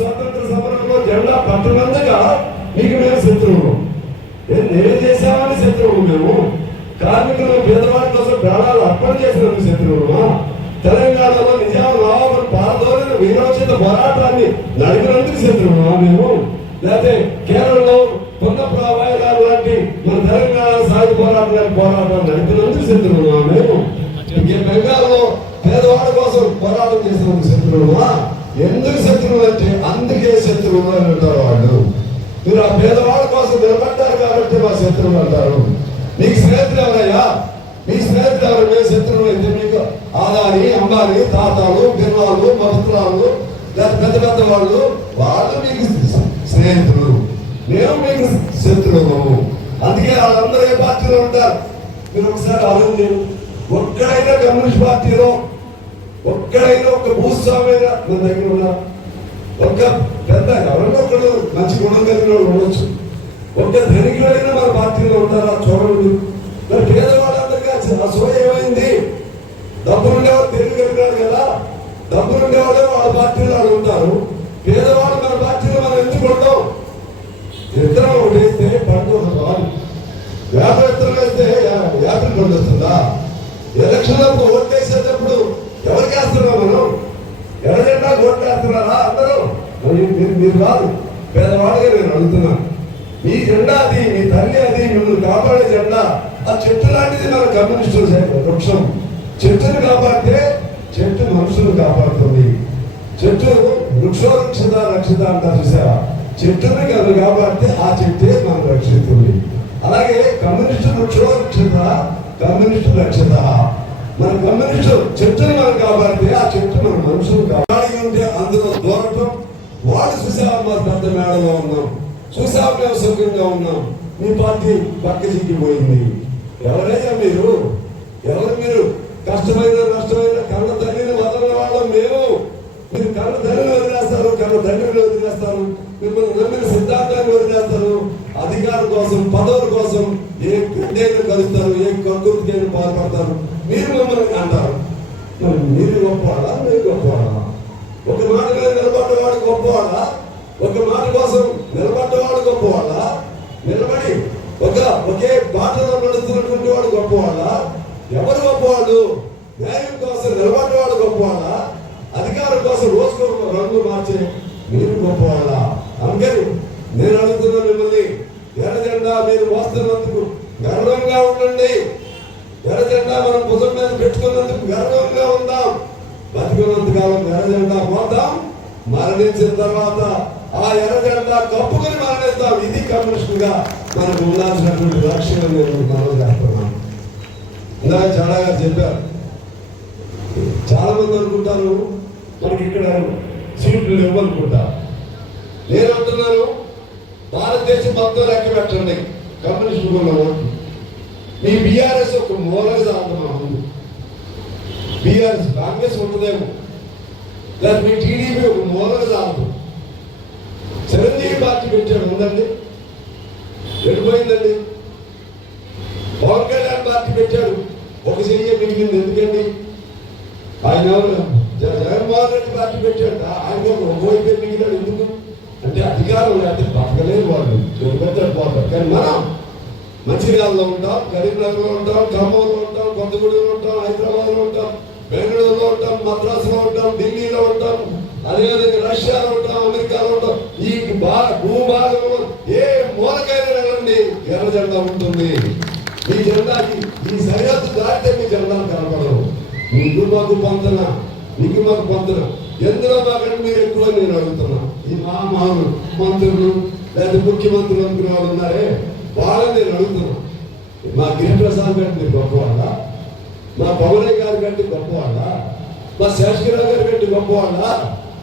స్వాతంత్ర సమరంలో జెండా పట్టనందుగా మీకు మేము శత్రువులు. నేను చేశామని శత్రువులు మేము. కార్మికులు పేదవాడి కోసం ప్రాణాలు అర్పణ చేసినందుకు శత్రువులు. తెలంగాణలో నిజాం నవాబులు పారదోలిన వీరోచిత పోరాటాన్ని నడిపినందుకు శత్రువులు మేము. లేకపోతే కేరళలో పొన్నప్రాబాయి గారు లాంటి మన తెలంగాణ సాయుధ పోరాటం నడిపినందుకు శత్రువులు మేము. బెంగాల్లో పేదవాడి కోసం పోరాటం చేసినందుకు శత్రువులు. ఎందుకు శత్రువులు అంటే అందుకే శత్రువులు అని అంటారు వాళ్ళు. మీరు ఆ పేదవాడి కోసం నిలబడ్డారు కాబట్టి మా శత్రువులు అంటారు. మీకు స్నేహితులు ఎవరయ్యా? మీ స్నేహితులు ఎవరు? మేము శత్రువులు అయితే మీకు ఆదాని, అంబానీ, తాతాలు, బిర్లాలు, మహత్రాలు, లేదా పెద్ద పెద్ద వాళ్ళు మీకు స్నేహితులు, మేము మీకు శత్రువులు. అందుకే వాళ్ళందరూ ఏ పార్టీలో ఉంటారు. మీరు ఒకసారి ఆలోచించండి. ఒక్కడైనా కమ్యూనిస్ట్ పార్టీలో ఒక్కడైనా ఒక భూస్వామి మన దగ్గర ఉన్నా, ఒక పెద్ద ఎవరైనా ఒకడు మంచి గుణం కలిగిన వాళ్ళు ఉండొచ్చు. ఒక ధనికుడైనా మన పార్టీలో ఉంటారా? చూడండి. మరి పేదవాళ్ళందరికీ అసూయ ఏమైంది? డబ్బులుండేవాడు తెలివి కలిగినాడు కదా, డబ్బులుండేవాడే వాళ్ళ పార్టీలో వాళ్ళు ఉంటారు. పేదవాళ్ళు మన పార్టీలో మనం ఎందుకు ఉంటాం? విత్తనం ఒకటి వేస్తే పండు ఒక రాదు. వేప విత్తనం వేస్తే యాపిల్ పండు వస్తుందా? ఎలక్షన్లకు ఓట్లు వేసేటప్పుడు ఎవరికి వేస్తున్నాం మనం? ఎవరి జెండా ఓట్లు వేస్తున్నారా? అందరూ మీరు రాదు. పేదవాడిగా నేను అడుగుతున్నాను. మీ జెండా అది, మీ తల్లి అది, మిమ్మల్ని కాపాడే జెండా. ఆ చెట్టు లాంటిది మన కమ్యూనిస్టు వృక్షం. చెట్టును కాపాడితే చెట్టు మనుషులు కాపాడుతుంది. చెట్టు వృక్షోరక్షిత రక్షిత అంటారు చూసారా? చెట్టుని కాపాడితే ఆ చెట్టే మనం రక్షిస్తుంది. అలాగే కమ్యూనిస్టు వృక్షోరక్షిత, కమ్యూనిస్టు రక్షిత. మన కమ్యూనిస్టు చెట్టుని మనం కాపాడితే ఆ చెట్టు మన మనుషులు కాపాడి ఉంటే అందులో దూరటం. వాళ్ళు చూసావా మరి పెద్ద మేడలో ఉన్నాం, చూసావా మేము సౌఖ్యంగా ఉన్నాం, మీ పార్టీ పక్క చిక్కిపోయింది. ఎవరైనా మీరు? ఎవరు మీరు? కష్టమైన నష్టమైన కన్న తండ్రిని వదలని వాళ్ళం మేము. మీరు కన్న తండ్రిని వదిలేస్తారు, కన్న తండ్రిని వదిలేస్తారు, మిమ్మల్ని నమ్మిన సిద్ధాంతాన్ని వదిలేస్తారు. అధికారం కోసం, పదవుల కోసం ఏ గడ్డైనా కలుస్తారు, ఏ కక్కుర్తికైనా పాల్పడతారు. మీరు మమ్మల్ని అంటారు. మీరు గొప్పవాడా? మీరు గొప్పవాడా? ఒక మాట మీద నిలబడ్డవాడు గొప్పవాడా? ఒక మాట కోసం నిలబడ్డవాడు గొప్పవాడా? నిలబడి ఒకే బాటలో నడుస్తున్నటువంటి వాడు గొప్పవాడా? ఎవరు గొప్పవాడు? న్యాయం కోసం నిలబడ్డవాడు గొప్పవాడా? అధికారం కోసం రోజుకో రంగు మార్చే మీరు గొప్పవాడా? అందుకని నేను అడుగుతున్నా మిమ్మల్ని, ఎర్ర జెండా మీరు మోస్తున్నందుకు గర్వంగా ఉండండి. ఎర్ర జెండా మనం భుజం మీద పెట్టుకున్నందుకు గర్వంగా ఉందాం. బతికున్నంత కాలం ఎర్ర జెండా పోతాం, మరణించిన తర్వాత ఆ ఎర్ర జెండా కప్పుకొని మరణిస్తాం. ఇది కమ్యూనిస్టుగా మనకు ఉండాల్సినటువంటి లక్ష్యం నేను మనం చేస్తున్నాను. ఇందాక చాలా చెప్పారు. చాలా మంది అనుకుంటారు మనకి ఇక్కడ సీట్లు ఇవ్వనుకుంటా. నేను అంటున్నాను, భారతదేశం మొత్తం లెక్క పెట్టండి కమ్యూనిస్టు ఉన్న ఓట్లు. మీ బీఆర్ఎస్ ఒక మూలగా సాగుతున్నా ఉంది. బీఆర్ఎస్ కాంగ్రెస్ ఉంటుందేమో, లేదా మీ టీడీపీ ఒక మూలగా సాగుతుంది. చిరంజీవి పార్టీ పెట్టాడు ఉందండి, వెళ్ళిపోయిందండి. పవన్ కళ్యాణ్ పార్టీ పెట్టాడు, ఒక చెయ్యి మిగిలింది. ఎందుకండి? ఆయన జగన్మోహన్ రెడ్డి పార్టీ పెట్టాడు, ఆయన ఒకవైపు మిగిలాడు. ఎందుకు అంటే అధికారం లేకపోతే బతకలేదు వాళ్ళు, పోతారు. కానీ మనం మంచిర్యాలలో ఉంటాం, కరీంనగర్లో ఉంటాం, ఖమ్మంలో ఉంటాం, కొత్తగూడెంలో ఉంటాం, హైదరాబాద్లో ఉంటాం, బెంగళూరులో ఉంటాం, మద్రాసులో ఉంటాం, ఢిల్లీలో ఉంటాం, అదేవిధంగా రష్యాలో ఉంటాం, అమెరికాలో ఉంటాం. ఈ భూభాగంలో ఏ మూలకైనా వెళ్ళండి ఎర్ర జెండా ఉంటుంది. మీ జెండాకి ఈ సరిహద్దు దాటితే మీ జెండా కనపడవు. మీకు మాకు పొంతన, మీకు మాకు పొంతన. ఎందులో మాకంటే మీరు ఎక్కువ నేను అడుగుతున్నా. ఈ మహామహులు మంత్రులు లేదా ముఖ్యమంత్రులు అనుకునే వాళ్ళు ఉన్నారే, వాళ్ళని నేను అడుగుతున్నా. మా గిరిప్రసాద్ కంటే మీరు గొప్పవాళ్ళ? మా పవనయ్య గారి కంటే గొప్పవాళ్ళ? మా శేషగిరావు గారి కంటే గొప్పవాళ్ళ?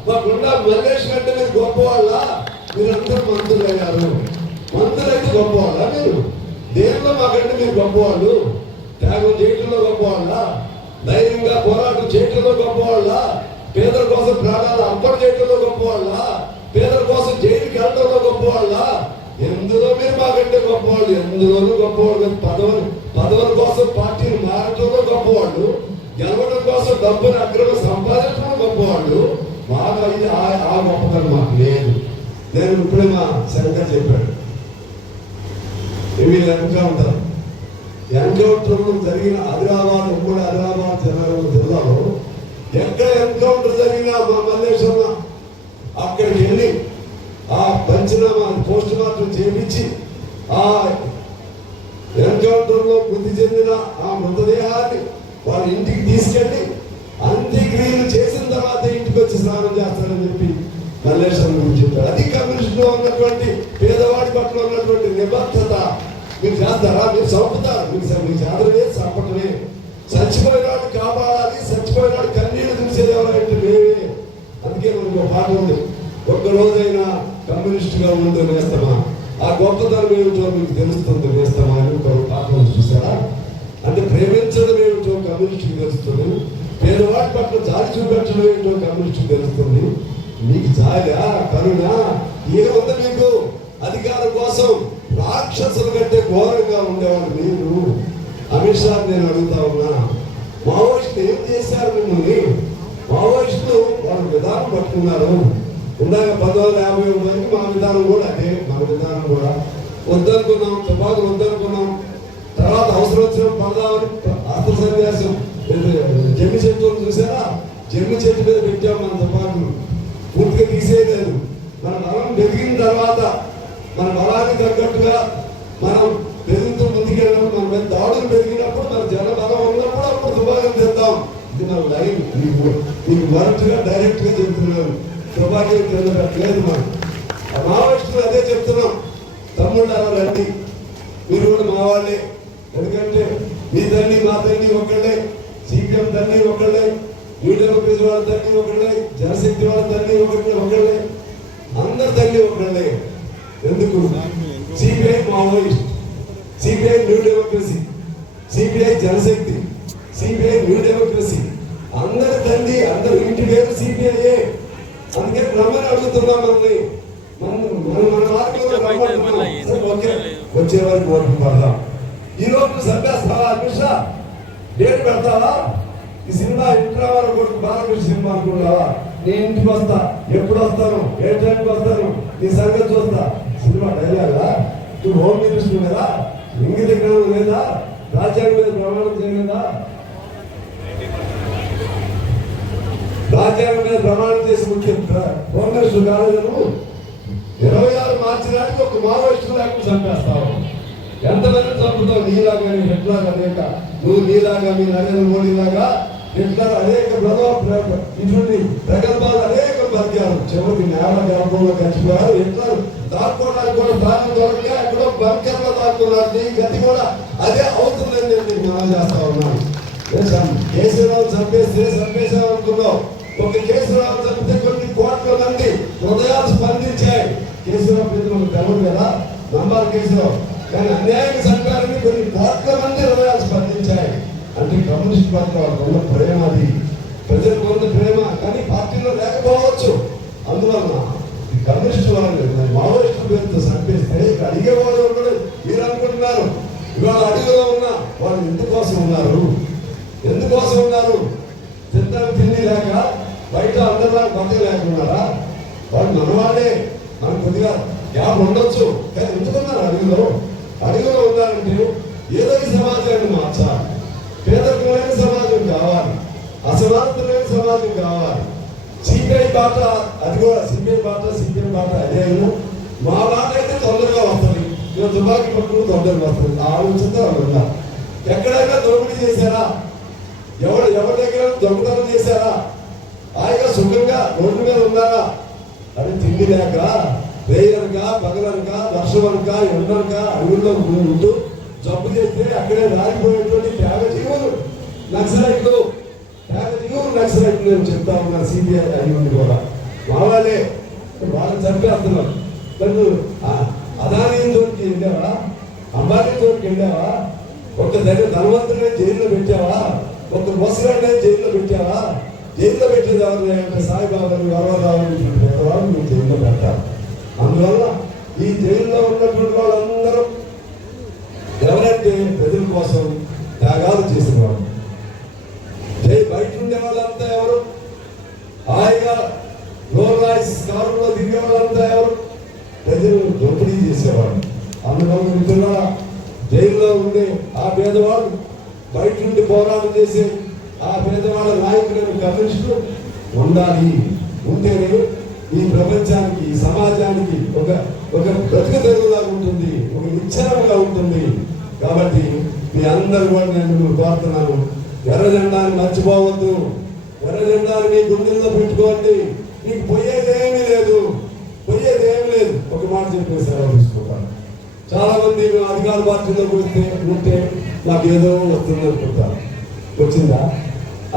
మా గుండా మల్లేష్ కంటే మీరు గొప్పవాళ్ళ? మీరందరూ మంత్రులు అయ్యారు. మంత్రులు అయితే గొప్పవాళ్ళ? మీరు దేనిలో మాకంటే మీరు గొప్పవాళ్ళు? త్యాగం చేయటంలో గొప్పవాళ్ళ? ధైర్యంగా పోరాటం చేయటంలో గొప్పవాళ్ళ? పేదల కోసం ప్రాణాలు అర్పణ చేయటంలో గొప్పవాళ్ళ? పేదల కోసం జైలుకి వెళ్ళడంలో గొప్పవాళ్ళ? ఎందులో మీరు మాకంటే గొప్పవాళ్ళు? ఎందులోనూ గొప్పవాళ్ళు. పదవుల కోసం పార్టీని మారటంలో గొప్పవాళ్ళు, గెలవడం కోసం డబ్బుని అక్రమ సంపాదించడం గొప్పవాళ్ళు, మాకు అయితే ఆ గొప్పతనం మాకు లేదు. నేను ఇప్పుడే మా శంకర్ చెప్పాడు, వీళ్ళు ఎన్కౌంటర్ జరిగిన ఆదిలాబాద్, ఉమ్మడి ఆదిలాబాద్ జిల్లాలో ఎక్కడ ఎన్కౌంటర్ జరిగినా మా మల్లేశ్వర అక్కడికి వెళ్ళి ఆ పంచనామా పోస్ట్ మార్టం చేయించి ఆ ఎన్కౌంటర్ లో మృతి చెందిన ఆ మృతదేహాన్ని వాళ్ళ ఇంటికి తీసుకెళ్లి అంత్యక్రియలు చేసిన తర్వాత ఇంటికి వచ్చి స్నానం చేస్తారని చెప్పి మల్లేశ్వరం గురించి చెప్పారు. అది కమ్యూనిస్ట్ లో ఉన్నటువంటి పేదవాడి పట్ల ఉన్నటువంటి నిబద్ధత. మీరు చేస్తారా? మీరు చంపుతారు. మీకు చేతనే చంపటమే. చచ్చిపోయినాడు కాపాడాలి, చచ్చిపోయినాడు కన్నీళ్ళు చూసేది ఎవరంటే మేమే. అందుకే మనకు ఒక పాట ఉంది, ఒక్కరోజైనా కమ్యూనిస్ట్ గా ఉందో నేస్తామా, ఆ గొప్పతనం ఏమిటో మీకు తెలుస్తుంది నేస్తామా అని ఒక పాట చూసారా? అంటే ప్రేమించడం ఏమిటో కమ్యూనిస్ట్కి తెలుస్తుంది, పేదవాడి పట్ల జాలి చూపెట్టడం ఏమిటో కమ్యూనిస్ట్కి తెలుస్తుంది. మీకు జాలియా, కరుణ ఏముంది మీకు? అధికారం కోసం రాక్షసుల కంటే ఘోరంగా ఉండేవాళ్ళు మీరు. అమిత్ షా నేను అడుగుతా ఉన్నా, మావోయిస్టులు ఏం చేశారు మిమ్మల్ని? మావోయిస్టులు వాళ్ళ విధానం పట్టుకున్నారు. ఇందాక 1951 వరకు మా విధానం కూడా అదే. మన విధానం కూడా వద్దనుకున్నాం, తుపాకులు వద్దనుకున్నాం. తర్వాత అవసరం వచ్చిన పడదామని అస్త్ర సన్యాసం జమ్మి చెట్టు చూసారా? జమ్మి చెట్టు మీద పెట్టాం మన తుపాకులు, పూర్తిగా తీసేయలేదు. మన బలం పెరిగిన తర్వాత మన బలానికి తగ్గట్టుగా మనం పెరుగుతూ ముందుకెళ్ళడం, మన మీద దాడులు పెరిగినప్పుడు, మన జన బలం ఉన్నప్పుడు అప్పుడు తుపాకులు తెద్దాం. ఇది మన లైన్. మీకు వరటుగా డైరెక్ట్ గా చెప్తున్నాను, తుపాకులు కింద పెట్టలేదు. మనం మావోయిస్టులు అదే చెప్తున్నాం, తమ్ముళ్ళారా రండి, మీరు కూడా మా వాళ్ళే. ఎందుకంటే మీ తల్లి మా తల్లి ఒకళ్ళే, సిపిఎం తల్లి ఒకళ్ళే, యూడీఎఫ్ వాళ్ళ తల్లి ఒకళ్ళే, జనశక్తి వాళ్ళ తల్లి ఒకళ్ళే, అందరి తల్లి ఒకళ్ళే. ఎందుకు? CPI Maoist, CPI new democracy, CPI Janashakti, CPI new democracy, అందరి తల్లి, అందరి ఇంటి పేరు సిపిఐఏ. అందుకే రమ్మని అడుగుతున్నాం మనల్ని. మన మార్గంలో వచ్చే వారికి ఓటు పడదాం. ఈ రోజు సంపేస్తావా అమిత్ షా? డేట్ పెడతావా? ఈ సినిమా ఇంట్రావారు కొడుకు బాలకృష్ణ సినిమా అనుకున్నావా? నేను ఇంటికి వస్తా, ఎప్పుడు వస్తాను, ఏ టైంకి వస్తాను, నీ సంగతి చూస్తా. సినిమా డైలాగా? నువ్వు హోమ్ మినిస్టర్ కదా, ఇంగిత జ్ఞానం లేదా, రాజ్యాంగం మీద ప్రమాణం చేయలేదా? రాజ్యాంగం మీద ప్రమాణం చేసి ముఖ్యం హోమ్ మినిస్టర్ కాలేదు. 26 మార్చి నాటికి ఒక మావోయిస్టు లేకుండా చంపేస్తావు. ఎంతమంది చంపుతావు? నీలాగా, నీ హిట్లర్ అనేక, నువ్వు నీలాగా, మీ నరేంద్ర మోడీ లాగా హిట్లర్ అనేక ఇటువంటి ప్రగల్భాలు అనేక బతికారు. చివరికి నేల గర్భంలో చచ్చిపోయారు. హిట్లర్ దాక్కోవడానికి కూడా స్థానం దొరక ఎక్కడో బంకర్లో దాక్కున్నారు. నీ గతి కూడా అదే అవుతుందని నేను మనం చేస్తా ఉన్నాను. కేసీరావు చంపేసామనుకున్నావు. ఒక కేసీరావు చంపితే కొన్ని కోట్ల మంది హృదయాలు స్పందించాయి. కేసీరావు పెద్దలు తెలవదు కదా, నంబారు కేసీరావు. కానీ అన్యాయంగా చంపారని కొన్ని కోట్ల మంది హృదయాలు స్పందించాయి. అంటే కమ్యూనిస్ట్ పార్టీ వాళ్ళకు ఉన్న ప్రేమ, అది ప్రజలకు ఉన్న ప్రేమ. కానీ పార్టీలో లేకపోవచ్చు. అందువలన ఈ కమ్యూనిస్ట్ వాళ్ళు మావోయిస్టు పేరుతో చంపేస్తే అడిగేవాడు ఉన్నాడు. మీరు అనుకుంటున్నారు ఇవాళ అడుగులో ఉన్న వాళ్ళు ఎందుకోసం ఉన్నారు? ఎందుకోసం ఉన్నారు? తింటాను తిండి లేక, బయట అందరిలా బతకలేకున్నారా? వాళ్ళు మనవాళ్ళే. మనకు కొద్దిగా గ్యాప్ ఉండొచ్చు, కానీ ఎందుకున్నారు అడుగులో? అడుగులో ఉన్నారంటే ఏదో ఈ సమాజాన్ని మార్చాలి. పేదరికమైన సమాజం కావాలి, అసమానత లేని సమాజం కావాలి. సిపిఐ బాట అది కూడా, సిపిఐ బాట అదే. మా బాట అయితే తొందరగా వస్తుంది, మేము తుపాకీ పట్టుకుని తొందరగా వస్తుంది. ఆలోచనతో వాళ్ళు ఎక్కడైనా దోపిడీ చేశారా? ఎవరి దగ్గర దొంగతనం చేశారా? హాయిగా సుఖంగా రోడ్డు మీద ఉన్నారా? అని తిండి లేక, రేయనక, పగలనక, వర్షమనక, ఎండనక అడవుల్లో ఉంటూ జబ్బు చేస్తే అక్కడే రాలిపోయేటువంటి త్యాగజీవులు నక్సలైట్లు నేను చెప్తా ఉన్నాను. సిబిఐ అయ్యి కూడా వాళ్ళే వాళ్ళని చంపేస్తున్నారు. నన్ను అదానీ తోటికి వెళ్ళావా? అంబానీ తోటికి వెళ్ళావా? ఒక దగ్గర ధనవంతుడే జైల్లో పెట్టావా? ఒక ముసలాడే జైల్లో పెట్టావా? జైల్లో పెట్టేది ఎవరు? సాయిబాబాని, వరవరావుని పెద్దవాళ్ళు మీరు జైల్లో పెట్టారు. అందువల్ల ఈ జైల్లో ఉన్నటువంటి వాళ్ళందరూ ఎవరంటే ప్రజల కోసం త్యాగాలు చేసిన వాళ్ళు. బయట ఉండే వాళ్ళంతా ఎవరు? హాయిగా పేదలంతా ఎవరు? ప్రజలను దోపిడీ చేసేవాడు. అందువల్ల మిత్రులారా, జైల్లో ఉండే ఆ పేదవాడు, బయట నుండి పోరాటం చేసే ఆ పేదవాళ్ళ నాయకులను కమ్యూనిస్టులు ఉండాలి. ఉంటేనే ఈ ప్రపంచానికి, ఈ సమాజానికి ఒక బ్రతుకు తెరుగులాగా ఉంటుంది, ఒక నిశ్చలంగా ఉంటుంది. కాబట్టి మీ అందరూ కూడా నేను కోరుతున్నాను, ఎర్ర జెండాన్ని మర్చిపోవద్దు. ఎర్ర జెండాన్ని మీ గుండెల్లో పెట్టుకోండి. మీకు పోయేదేమీ లేదు. ఒక మాట చెప్పి సెలవు తీసుకుంటాను. చాలా మంది అధికార పార్టీలో ఉంటే నాకు ఏదో వస్తుంది అనుకుంటారు. వచ్చిందా?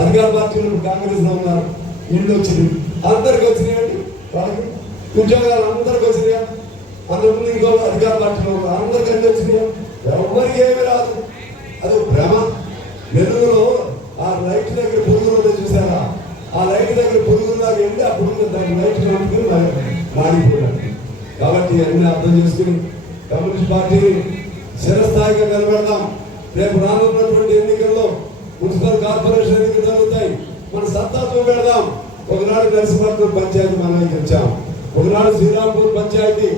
అధికార పార్టీలో కాంగ్రెస్ లో ఉన్నారు, ఇల్లు వచ్చింది, అందరికి వచ్చినాయండి. వాళ్ళకి ఉద్యోగాలు అందరికి వచ్చినాయా? అంతకుముందు ఇంకో అధికార పార్టీలో అందరికి అన్ని వచ్చినాయా? ఎవరికి ఏమి రాదు. అది భ్రమ. వెలుగులో ఆ లైట్ దగ్గర పురుగులు చూసారా? ఆ లైట్ దగ్గర పురుగులాగా వెళ్ళి ఆ పురుగు దాన్ని లైట్ కనుక్కుని మాడిపోయాడు. కాబట్టి అన్ని అర్థం చేసుకుని కమ్యూనిస్ట్ పార్టీని చిరస్థాయిగా నిలబెడదాం. రేపు రానున్నటువంటి ఎన్నికల్లో మున్సిపల్ కార్పొరేషన్ ఎన్నికలు జరుగుతాయి. మన సత్తాత్వం పెడదాం. ఒకనాడు నరసింహపట్నం పంచాయతీ మనం గెలిచాం. ఒకనాడు శ్రీరాంపూర్ పంచాయతీ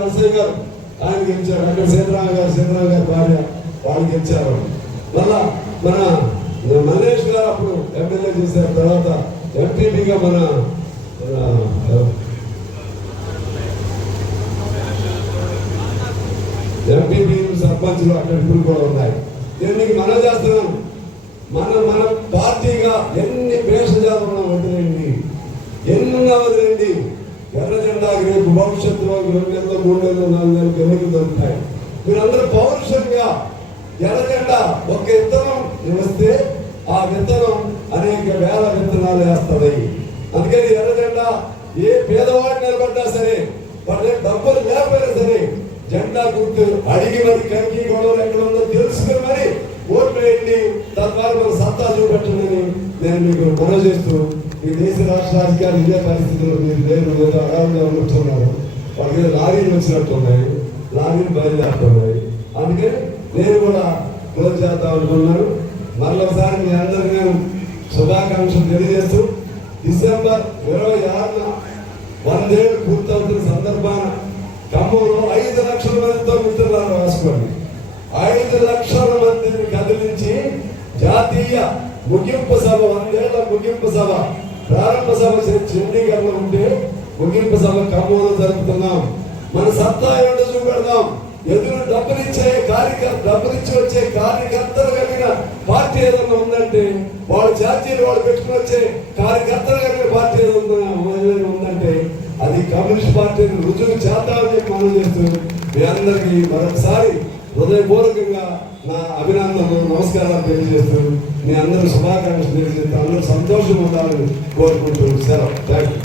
నరసయ్య గారు ఆయన గెలిచారు. అక్కడ సీతారామ గారి భార్య వాళ్ళు గెలిచారు. మళ్ళా మన మల్లేష్ గారు అప్పుడు ఎమ్మెల్యే చేశారు. తర్వాత ఎంపీపీగా మన ఎంపీపీ సర్పంచ్లు అక్కడ ఇప్పుడు కూడా ఉన్నాయి. నేను మీకు మనం చేస్తున్నాను, మన పార్టీగా ఎన్ని భేషజాలను వదిలేండి, ఎన్నున్నా వదిలేండి. ఎర్ర జెండాకి రేపు భవిష్యత్తులో 2 నెలలు 3 నెలలు 4 నెలలకు ఎన్నికలు దొరుకుతాయి. మీరందరూ పౌరుషంగా ఎర్ర జెండా ఒక విత్తనం వస్తే ఆ విత్తనం అనేక వేల విత్తనాలు వేస్తుంది. అందుకని ఎర్ర జెండా ఏ పేదవాడు నిలబడ్డా సరే, వాడి డబ్బులు లేకపోయినా సరే, జెండా గుర్తు అడిగి మరి కంకి గొడవలు ఎక్కడ ఉందో తెలుసుకుని మరి ఓట్లు వేయండి. తద్వారా మన సత్తా చూపెట్టండి నేను మీకు మనవి చేస్తూ, ఈ దేశ రాష్ట్ర రాజకీయాలు ఇదే పరిస్థితుల్లో మీరు లేరు, ఏదో అడవులుగా ఉంటున్నారు. వాళ్ళకి లారీలు వచ్చినట్టున్నాయి, లారీలు బయలుదేరుతున్నాయి. అందుకే నేను కూడా క్లోజ్ చేద్దాం అనుకున్నాను. మరొకసారి మీ అందరికీ నేను శుభాకాంక్షలు తెలియజేస్తూ, డిసెంబర్ 26న 100 ఏళ్ళు పూర్తవుతున్న సందర్భాన ఖమ్మంలో 5 లక్షల మందితో మిత్రులను రాసుకోండి. 5 లక్షల మందిని కదిలించి జాతీయ ముగింపు సభ, 100 ఏళ్ల ముగింపు సభ, ప్రారంభ సభ చండీగఢ్లో ఉంటే ముగింపు సభ ఖమ్మంలో జరుపుతున్నాం. మన సత్తా ఏమిటో చూపెడదాం. ఎదురు డబ్బులిచ్చి వచ్చే కార్యకర్తలు కలిగిన పార్టీ ఏదన్నా ఉందంటే, వాళ్ళ ఛార్జీలు వాళ్ళు పెట్టుకుని వచ్చే కార్యకర్తలు కలిగిన పార్టీ ఏదన్నా ఉందంటే అది కమ్యూనిస్ట్ పార్టీని రుజువు చేద్దామని చెప్పి మనం చేస్తూ, మీ అందరికీ మరొకసారి హృదయపూర్వకంగా నా అభినందనలు, నమస్కారాలు తెలియజేస్తూ, మీ అందరూ శుభాకాంక్షలు తెలియజేస్తూ అందరూ సంతోషం ఉండాలని కోరుకుంటూ సెలవు. Thank you.